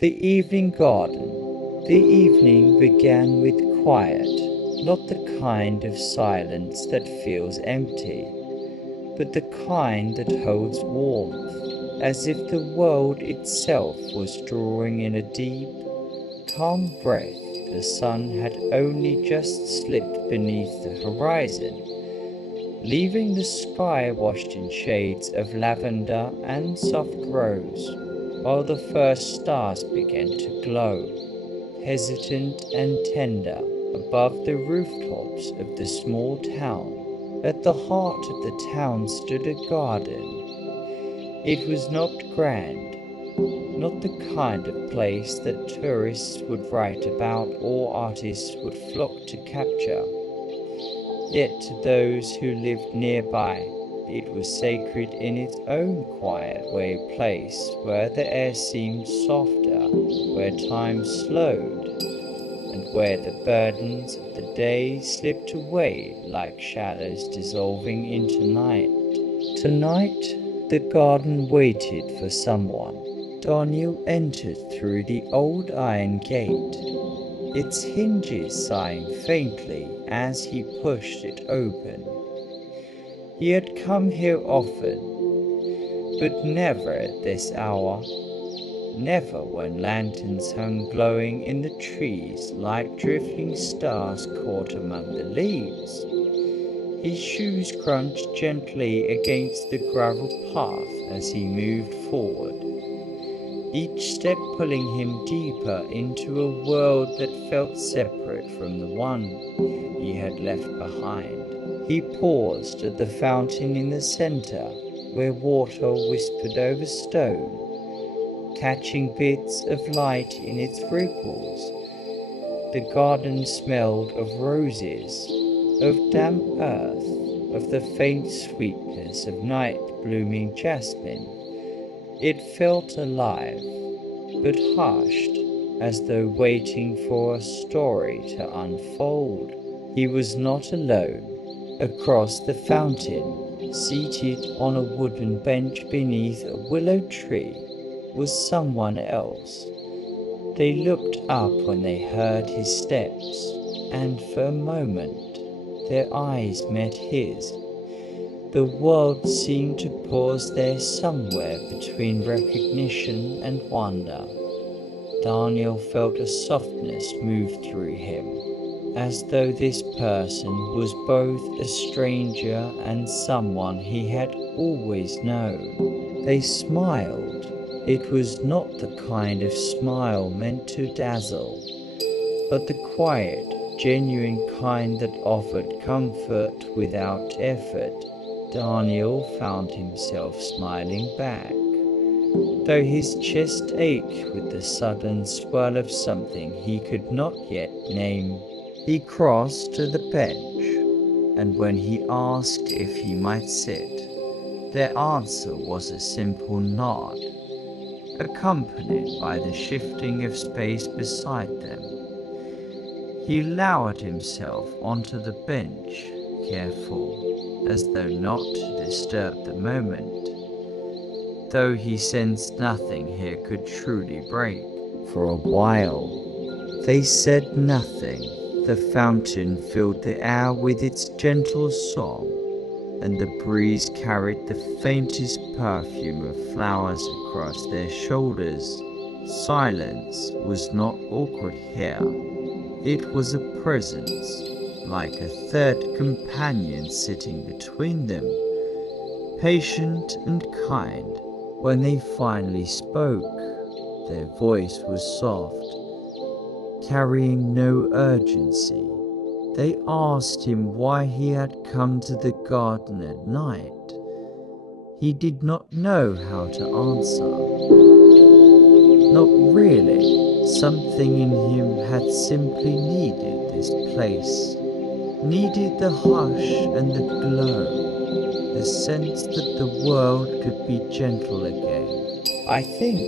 The evening garden. The evening began with quiet, not the kind of silence that feels empty, but the kind that holds warmth, as if the world itself was drawing in a deep, calm breath. The sun had only just slipped beneath the horizon, leaving the sky washed in shades of lavender and soft rose, while the first stars began to glow, hesitant and tender, above the rooftops of the small town. At the heart of the town stood a garden. It was not grand, not the kind of place that tourists would write about or artists would flock to capture. Yet to those who lived nearby, it was sacred in its own quiet way, a place where the air seemed softer, where time slowed, and where the burdens of the day slipped away like shadows dissolving into night. Tonight, the garden waited for someone. Daniel entered through the old iron gate, its hinges sighing faintly as he pushed it open. He had come here often, but never at this hour, never when lanterns hung glowing in the trees like drifting stars caught among the leaves. His shoes crunched gently against the gravel path as he moved forward, each step pulling him deeper into a world that felt separate from the one he had left behind. He paused at the fountain in the center, where water whispered over stone, catching bits of light in its ripples. The garden smelled of roses, of damp earth, of the faint sweetness of night-blooming jasmine. It felt alive, but hushed, as though waiting for a story to unfold. He was not alone. Across the fountain, seated on a wooden bench beneath a willow tree, was someone else. They looked up when they heard his steps, and for a moment, their eyes met his. The world seemed to pause there somewhere between recognition and wonder. Daniel felt a softness move through him, as though this person was both a stranger and someone he had always known. They smiled. It was not the kind of smile meant to dazzle, but the quiet, genuine kind that offered comfort without effort. Daniel found himself smiling back, though his chest ached with the sudden swirl of something he could not yet name. He crossed to the bench, and when he asked if he might sit, their answer was a simple nod, accompanied by the shifting of space beside them. He lowered himself onto the bench, careful, as though not to disturb the moment, though he sensed nothing here could truly break. For a while, they said nothing. The fountain filled the air with its gentle song, and the breeze carried the faintest perfume of flowers across their shoulders. Silence was not awkward here. It was a presence, like a third companion sitting between them, patient and kind. When they finally spoke, their voice was soft, carrying no urgency. They asked him why he had come to the garden at night. He did not know how to answer. Not really. Something in him had simply needed this place, needed the hush and the glow, the sense that the world could be gentle again. I think,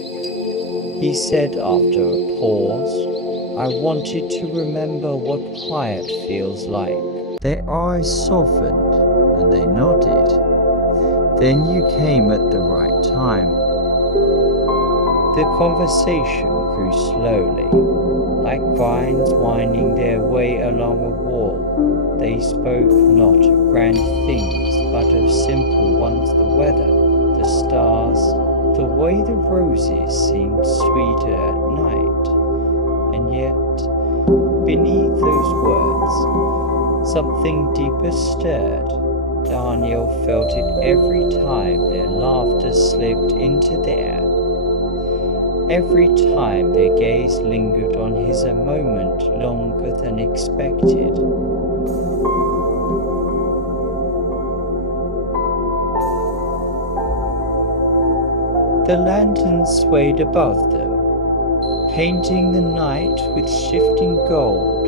he said after a pause, I wanted to remember what quiet feels like. Their eyes softened and they nodded. Then you came at the right time. The conversation grew slowly, like vines winding their way along a wall. They spoke not of grand things, but of simple ones: the weather, the stars, the way the roses seemed sweeter at night. And yet, beneath those words, something deeper stirred. Daniel felt it every time their laughter slipped into the air. Every time their gaze lingered on his a moment longer than expected. The lanterns swayed above them, painting the night with shifting gold.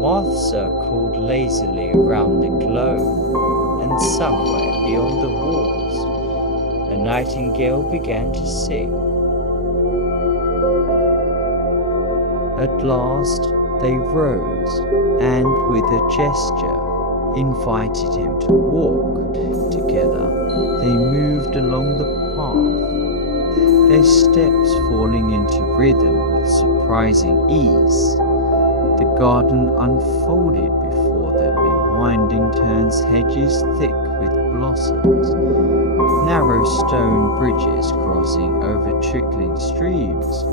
Moths circled lazily around the glow, and somewhere beyond the walls, a nightingale began to sing. At last they rose, and with a gesture invited him to walk. Together they moved along the path, their steps falling into rhythm with surprising ease. The garden unfolded before them in winding turns, hedges thick with blossoms, narrow stone bridges crossing over trickling streams,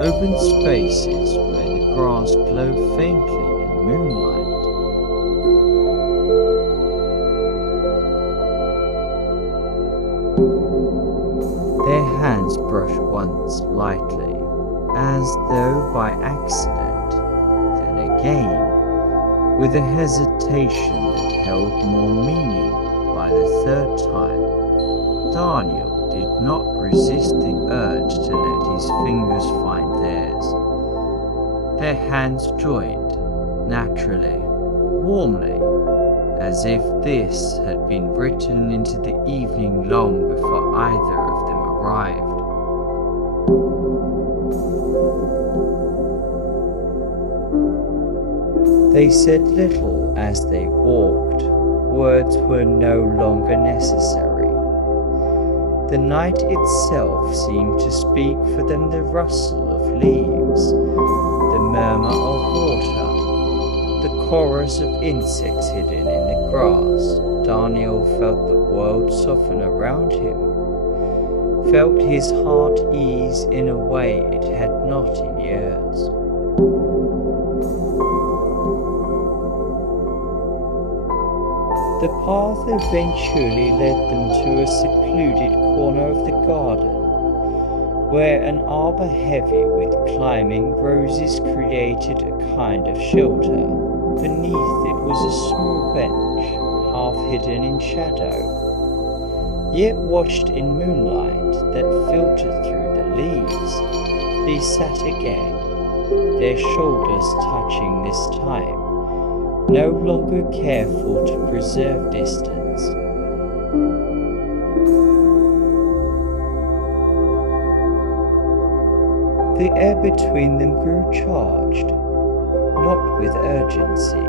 open spaces where the grass glowed faintly in moonlight. Their hands brushed once lightly, as though by accident, then again, with a hesitation that held more meaning. By the third time, Daniel did not resist the urge to let his fingers find theirs. Their hands joined, naturally, warmly, as if this had been written into the evening long before either of them arrived. They said little as they walked. Words were no longer necessary. The night itself seemed to speak for them: the rustle of leaves, the murmur of water, the chorus of insects hidden in the grass. Daniel felt the world soften around him, felt his heart ease in a way it had not in years. The path eventually led them to a secluded corner of the garden, where an arbor heavy with climbing roses created a kind of shelter. Beneath it was a small bench, half hidden in shadow, yet washed in moonlight that filtered through the leaves. They sat again, their shoulders touching this time, no longer careful to preserve distance. The air between them grew charged, not with urgency,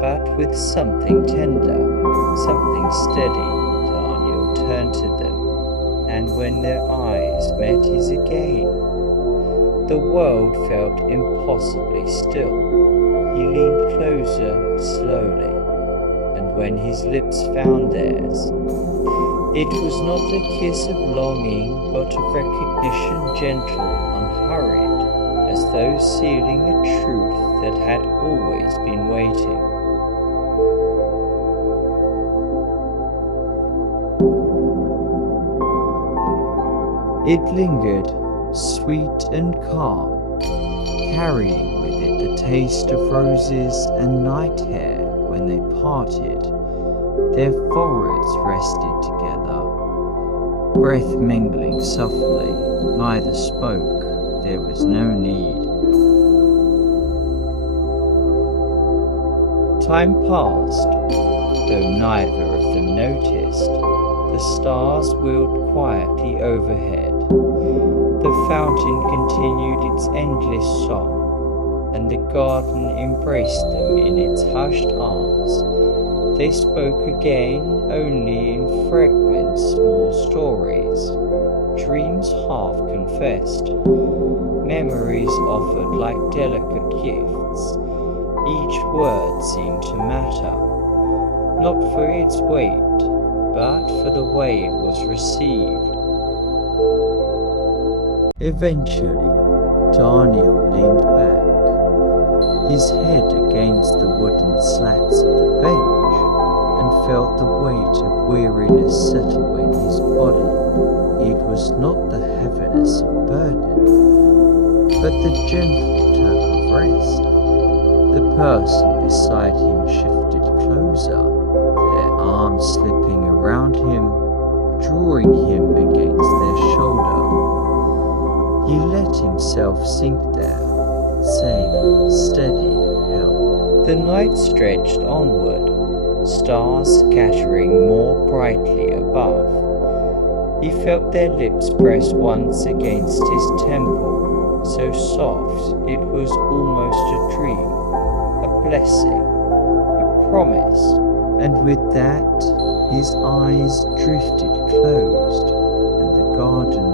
but with something tender, something steady. Daniel turned to them, and when their eyes met his again, the world felt impossibly still. He leaned closer slowly, and when his lips found theirs, it was not a kiss of longing, but of recognition, gentle, unhurried, as though sealing a truth that had always been waiting. It lingered, sweet and calm, carrying with it the taste of roses and night hair. When they parted, their foreheads rested together, breath mingling softly. Neither spoke, there was no need. Time passed, though neither of them noticed. The stars wheeled quietly overhead. The fountain continued its endless song, and the garden embraced them in its hushed arms. They spoke again only in fragments, small stories, dreams half confessed, memories offered like delicate gifts. Each word seemed to matter, not for its weight, but for the way it was received. Eventually, Daniel leaned back, his head against the wooden slats of the bench, and felt the weight of weariness settle in his body. It was not the heaviness of burden, but the gentle tug of rest. The person beside him shifted closer, their arms slipping around him, drawing him against their shoulder. He let himself sink there, safe, steady, held. The night stretched onward, stars scattering more brightly above. He felt their lips press once against his temple, so soft it was almost a dream, a blessing, a promise. And with that, his eyes drifted closed, and the garden,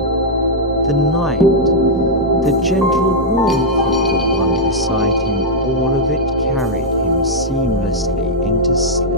the night, the gentle warmth of the one beside him, all of it carried him seamlessly into sleep.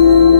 you.